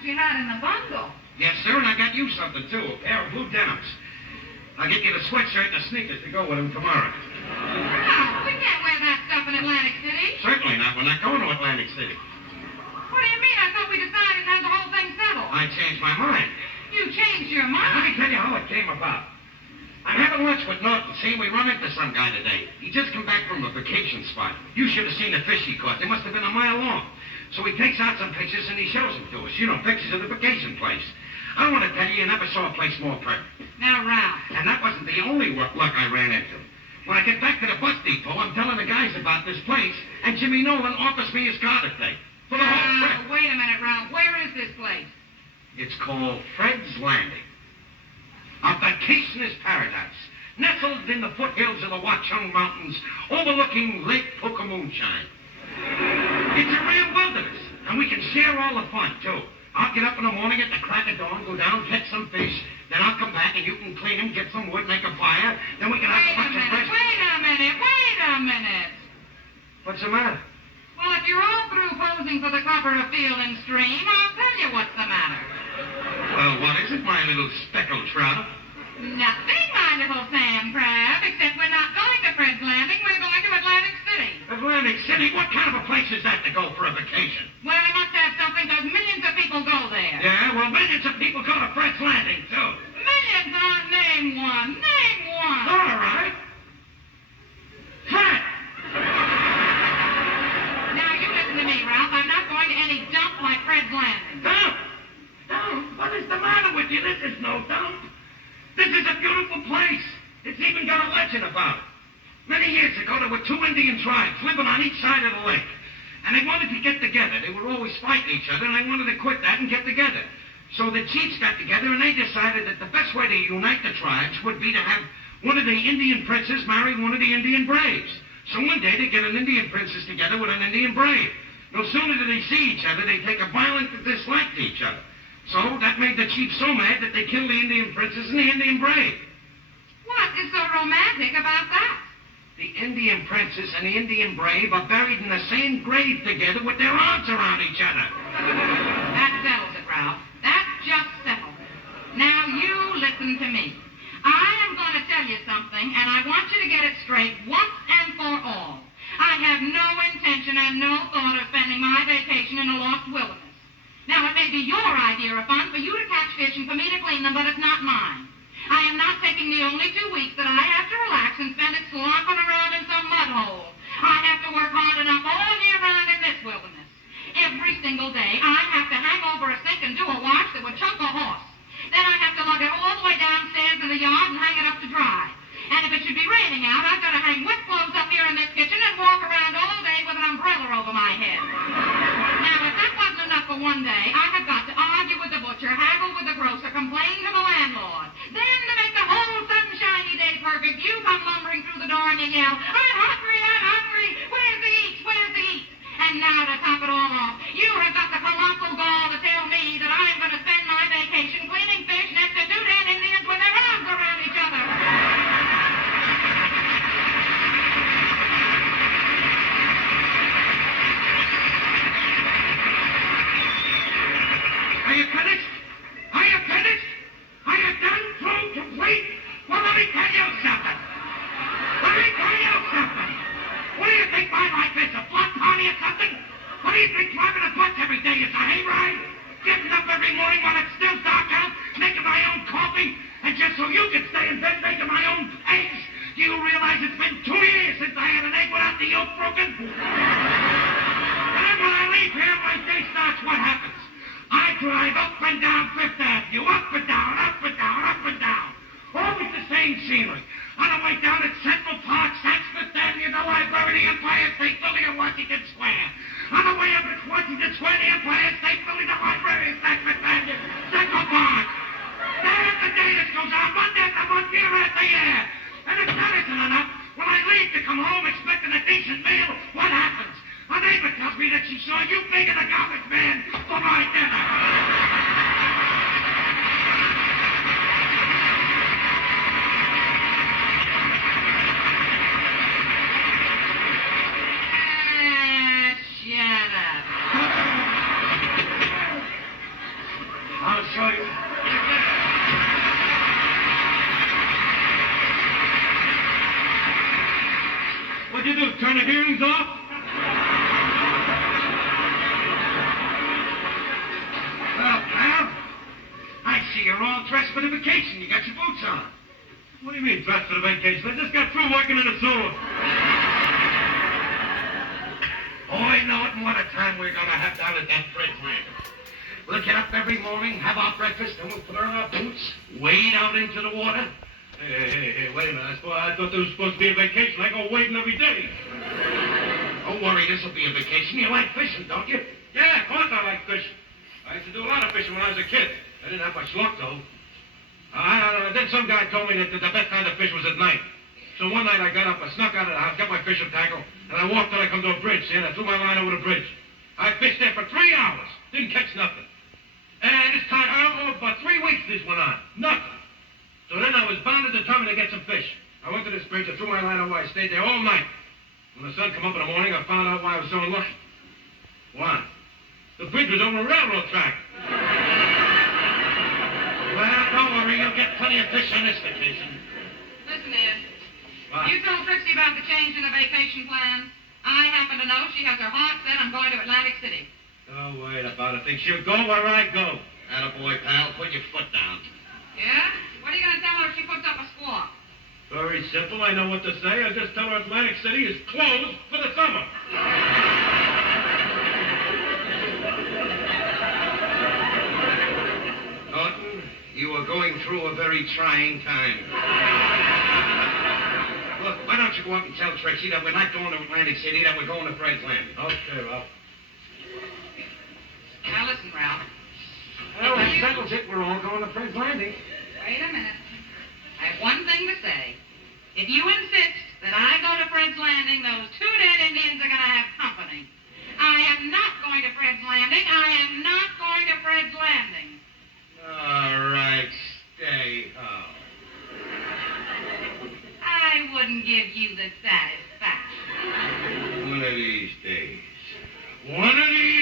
what you had in the bundle. Yes, sir, and I got you something, too. A pair of blue denims. I'll get you the sweatshirt and the sneakers to go with them tomorrow. Ralph, we can't wear that stuff in Atlantic City. Certainly not. We're not going to Atlantic City. What do you mean? I thought we decided and had the whole thing settled. I changed my mind. You changed your Now, let me mind? tell you how it came about. I'm having lunch with Norton. See, we run into some guy today. He just come back from a vacation spot. You should have seen the fish he caught. They must have been a mile long. So he takes out some pictures and he shows them to us. You know, pictures of the vacation place. I want to tell you, you never saw a place more perfect. Now, Ralph. And that wasn't the only luck I ran into. When I get back to the bus depot, I'm telling the guys about this place, and Jimmy Nolan offers me his car to take. For the whole trip. Wait a minute, Ralph. Where is this place? It's called Fred's Landing. A vacationer's paradise. Nestled in the foothills of the Watchung Mountains, overlooking Lake Pookamoonshine. It's a real wilderness, and we can share all the fun, too. I'll get up in the morning at the crack of dawn, go down, catch some fish, then I'll come back and you can clean them, get some wood, make a fire, then we can have a bunch of fresh... Wait a minute. What's the matter? Well, if you're all through posing for the cover of Field and Stream, I'll tell you what's the matter. Well, what is it, my little speckled trout? Nothing, my little sand crab, except we're not going to Fred's Landing, we're going to Atlantic City. Atlantic City? What kind of a place is that to go for a vacation? Well, it must have something, because millions of people go there. Yeah, well, millions of people go to Fred's Landing, too. Millions? Name one. Name one. All right. Fred! Now, you listen to me, Ralph. I'm not going to any dump like Fred's Landing. Dump? Dump? What is the matter with you? This is no dump. This is a beautiful place. It's even got a legend about it. Many years ago, there were two Indian tribes living on each side of the lake. And they wanted to get together. They were always fighting each other, and they wanted to quit that and get together. So the chiefs got together, and they decided that the best way to unite the tribes would be to have one of the Indian princes marry one of the Indian braves. So one day, they get an Indian princess together with an Indian brave. No sooner do they see each other, they take a violent dislike to each other. So that made the chief so mad that they killed the Indian princess and the Indian brave. What is so romantic about that? The Indian princess and the Indian brave are buried in the same grave together with their arms around each other. That settles it, Ralph. That just settles it. Now, you listen to me. I am going to tell you something, and I want you to get it straight once and for all. I have no intention and no thought of spending my vacation in a lost wilderness. Now, it may be your idea of fun for you to catch fish and for me to clean them, but it's not mine. I am not taking the only 2 weeks that I have to relax and spend it slopping around in some mud hole. I have to work hard enough all year round in this wilderness. Every single day, I have to hang over a sink and do a wash that would choke a horse. Then I have to lug it all the way downstairs to the yard and hang it up to dry. And if it should be raining out, I've got to hang wet clothes up here in this kitchen and walk around all day with an umbrella over my head. Now, if that wasn't enough for one day, I have got to argue with the butcher, haggle with the grocer, complain to the landlord. Then, to make the whole sunshiny day perfect, you come lumbering through the door and you yell, I'm hungry, where's the eats, And now, to top it all off, you have got the colossal gall to tell me that I'm going to spend my vacation cleaning fish next to 2 damn Indians with their arms around each other. Are you finished? Are you finished? Are you done, through, complete? Well, let me tell you something. What do you think my life is, a block party or something? What do you think driving a bus every day is, a hayride? Getting up every morning while it's still dark out, making my own coffee, and just so you can stay in bed making my own eggs? Do you realize it's been 2 years since I had an egg without the yolk broken? And then when I leave here, my day starts, what happens? I drive up and down Fifth Avenue, up and down, up and down, up and down. Always the same scenery. On the way down at Central Park, Saks Fifth Avenue, the library, the Empire State Building, and Washington Square. On the way up at Washington Square, the Empire State Building, the library, Saks Fifth Avenue, Central Park. Day after day this goes on, month after month, year after year. And if that isn't enough, when I leave to come home expecting a decent meal, what happens? A neighbor tells me that she saw you banging a garbage man for my dinner. Shut up. turn the hearings off? Well, pal, I see you're all dressed for the vacation. You got your boots on. What do you mean, dressed for the vacation? I just got through working in the sewer. Oh, I know it. And what a time we're going to have down at that Fred's Landing. We'll get up every morning, have our breakfast, then we'll put on our boots, wade out into the water. Hey, wait a minute. I thought this was supposed to be a vacation. I go wading every day. Don't worry, this will be a vacation. You like fishing, don't you? Yeah, of course I like fishing. I used to do a lot of fishing when I was a kid. I didn't have much luck, though. Then some guy told me that the best time to fish was at night. So one night I got up, I snuck out of the house, got my fishing tackle, and I walked till I come to a bridge, see, and I threw my line over the bridge. I fished there for 3 hours. Didn't catch nothing. And this time, about 3 weeks this went on. Nothing. So then I was bound and determined to get some fish. I went to this bridge, I threw my line over, I stayed there all night. When the sun came up in the morning, I found out why I was so unlucky. Why? The bridge was over a railroad track. Well, don't worry, you'll get plenty of fish on this vacation. Listen, Ed. What? You told Trixie about the change in the vacation plans. I happen to know she has her heart set on going to Atlantic City. Don't worry about it. Think she'll go where I go. Attaboy, pal. Put your foot down. Yeah? What are you going to tell her if she puts up a squawk? Very simple. I know what to say. I just tell her Atlantic City is closed for the summer. Norton, you are going through a very trying time. Look, why don't you go up and tell Trixie that we're not going to Atlantic City, that we're going to Fred's Landing. Okay, Ralph. Now listen, Ralph. Well, that settles it. We're all going to Fred's Landing. Wait a minute. I have one thing to say. If you insist that I go to Fred's Landing, those 2 dead Indians are going to have company. I am not going to Fred's Landing. I am not going to Fred's Landing. All right, stay home. I wouldn't give you the satisfaction. One of these days. One of these